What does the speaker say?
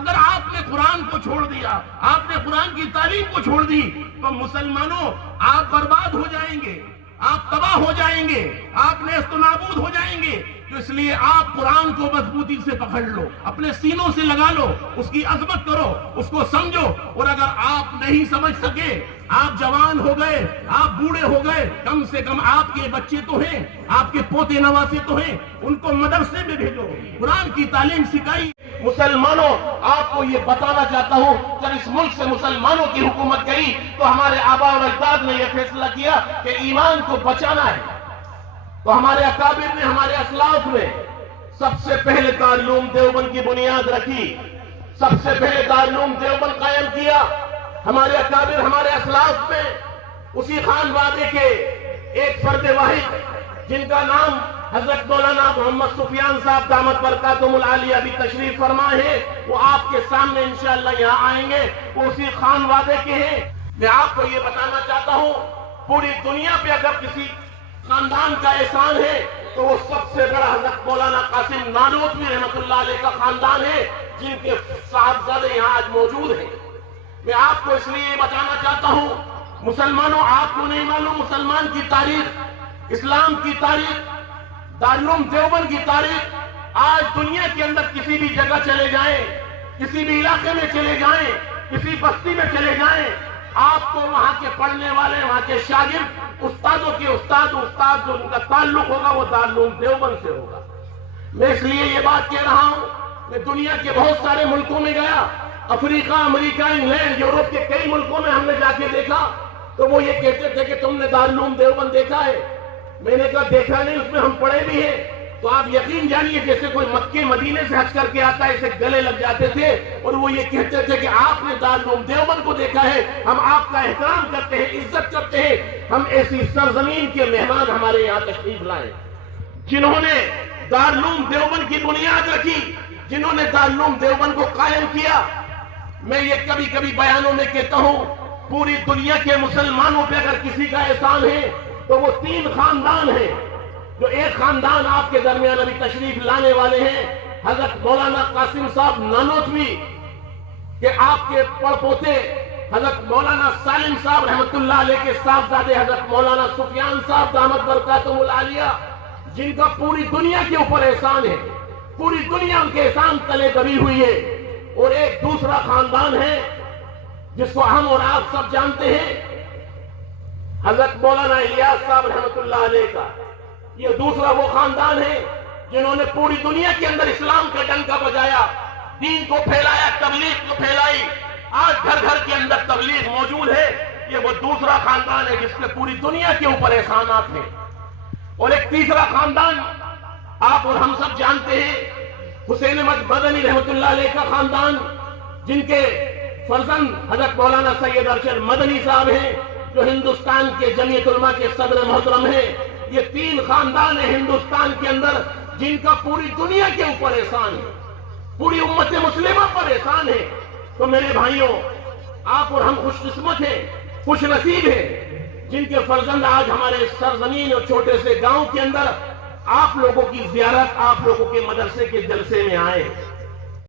اگر آپ نے قرآن کو چھوڑ دیا، آپ نے قرآن کی تعلیم کو چھوڑ دی، تو مسلمانوں آپ برباد ہو جائیں گے، آپ تباہ ہو جائیں گے، آپ نیست و نابود ہو جائیں گے۔ تو اس لیے آپ قرآن کو مضبوطی سے پکڑ لو، اپنے سینوں سے لگا لو، اس کی عظمت کرو، اس کو سمجھو۔ اور اگر آپ نہیں سمجھ سکے، آپ جوان ہو گئے، آپ بوڑھے ہو گئے، کم سے کم آپ کے بچے تو ہیں، آپ کے پوتے نواسے تو ہیں، ان کو مدرسے میں بھیجو، قرآن کی تعلیم سکھائی۔ مسلمانوں، آپ کو یہ بتانا چاہتا ہوں، جب اس ملک سے مسلمانوں کی حکومت گئی تو ہمارے آباء اور اجداد نے یہ فیصلہ کیا کہ ایمان کو بچانا ہے۔ تو ہمارے اکابر نے، ہمارے اسلاف نے سب سے پہلے دارالعلوم دیوبند کی بنیاد رکھی، سب سے پہلے دارالعلوم دیوبند قائم کیا۔ ہمارے اکابر، ہمارے اسلاف میں اسی خان وادے کے ایک فرد واحد جن کا نام حضرت مولانا محمد سفیان صاحب دامت برکاتہم العالیہ بھی تشریف فرما ہے، وہ آپ کے سامنے انشاءاللہ یہاں آئیں گے، وہ اسی خان وادے کے ہیں۔ میں آپ کو یہ بتانا چاہتا ہوں، پوری دنیا پہ اگر کسی خاندان کا احسان ہے تو وہ سب سے بڑا حضرت مولانا قاسم نانوتوی رحمت اللہ علیہ کا خاندان ہے، جن کے صاحبزادے یہاں آج موجود ہیں۔ میں آپ کو اس لیے یہ بتانا چاہتا ہوں، مسلمانوں، آپ کو نہیں معلوم مسلمان کی تاریخ، اسلام کی تاریخ، دارالعلوم دیوبند کی تاریخ۔ آج دنیا کے اندر کسی بھی جگہ چلے جائیں، کسی بھی علاقے میں چلے جائیں، کسی بستی میں چلے جائیں، آپ کو وہاں کے پڑھنے والے، وہاں کے شاگرد، استادوں کے استاد جو ان کا تعلق ہوگا وہ دارالعلوم دیوبند سے ہوگا۔ میں اس لیے یہ بات کہہ رہا ہوں، میں دنیا کے بہت سارے ملکوں میں گیا، افریقہ، امریکہ، انگلینڈ، یورپ کے کئی ملکوں میں ہم نے جا کے دیکھا تو وہ یہ کہتے تھے کہ تم نے دارالعلوم دیوبند دیکھا ہے؟ میں نے کہا دیکھا نہیں، اس میں ہم پڑھے بھی ہیں۔ تو آپ یقین جانیے جیسے کوئی مکے مدینے سے حج کر کے آتا ہے، اسے گلے لگ جاتے تھے اور وہ یہ کہتے تھے کہ آپ نے دارالعلوم دیوبند کو دیکھا ہے، ہم آپ کا احترام کرتے ہیں، عزت کرتے ہیں، ہم ایسی سرزمین کے مہمان ہمارے یہاں تشریف لائیں جنہوں نے دارالعلوم دیوبند کی بنیاد رکھی، جنہوں نے دارالعلوم دیوبند کو قائم کیا۔ میں یہ کبھی کبھی بیانوں میں کہتا ہوں، پوری دنیا کے مسلمانوں پہ اگر کسی کا احسان ہے تو وہ 3 خاندان ہیں۔ جو ایک خاندان آپ کے درمیان ابھی تشریف لانے والے ہیں، حضرت مولانا قاسم صاحب نانوتوی، کہ آپ کے پڑپوتے حضرت مولانا سالم صاحب رحمت اللہ علیہ کے صاحبزادے حضرت مولانا سفیان صاحب دامت برکاتہم العالیہ، جن کا پوری دنیا کے اوپر احسان ہے، پوری دنیا ان کے احسان تلے دبی ہوئی ہے۔ اور ایک دوسرا خاندان ہے جس کو ہم اور آپ سب جانتے ہیں، حضرت مولانا الیاس صاحب رحمت اللہ علیہ کا۔ یہ دوسرا وہ خاندان ہے جنہوں نے پوری دنیا کے اندر اسلام کا ڈنکا بجایا، دین کو پھیلایا، تبلیغ کو پھیلائی۔ آج گھر گھر کے اندر تبلیغ موجود ہے۔ یہ وہ دوسرا خاندان ہے جس کے پوری دنیا کے اوپر احسانات ہیں۔ اور ایک تیسرا خاندان آپ اور ہم سب جانتے ہیں، حسین احمد مدنی رحمت اللہ علیہ کا خاندان، جن کے فرزند حضرت مولانا سید ارشد مدنی صاحب ہیں، جو ہندوستان کے جمعیت علماء کے صدر محترم ہیں۔ یہ 3 خاندان ہیں ہندوستان کے اندر جن کا پوری دنیا کے اوپر احسان ہے، پوری امت مسلمہ پر احسان ہے۔ تو میرے بھائیوں، آپ اور ہم خوش قسمت ہیں، خوش نصیب ہیں، جن کے فرزند آج ہمارے سرزمین اور چھوٹے سے گاؤں کے اندر آپ لوگوں کی زیارت، آپ لوگوں کے مدرسے کے جلسے میں آئے۔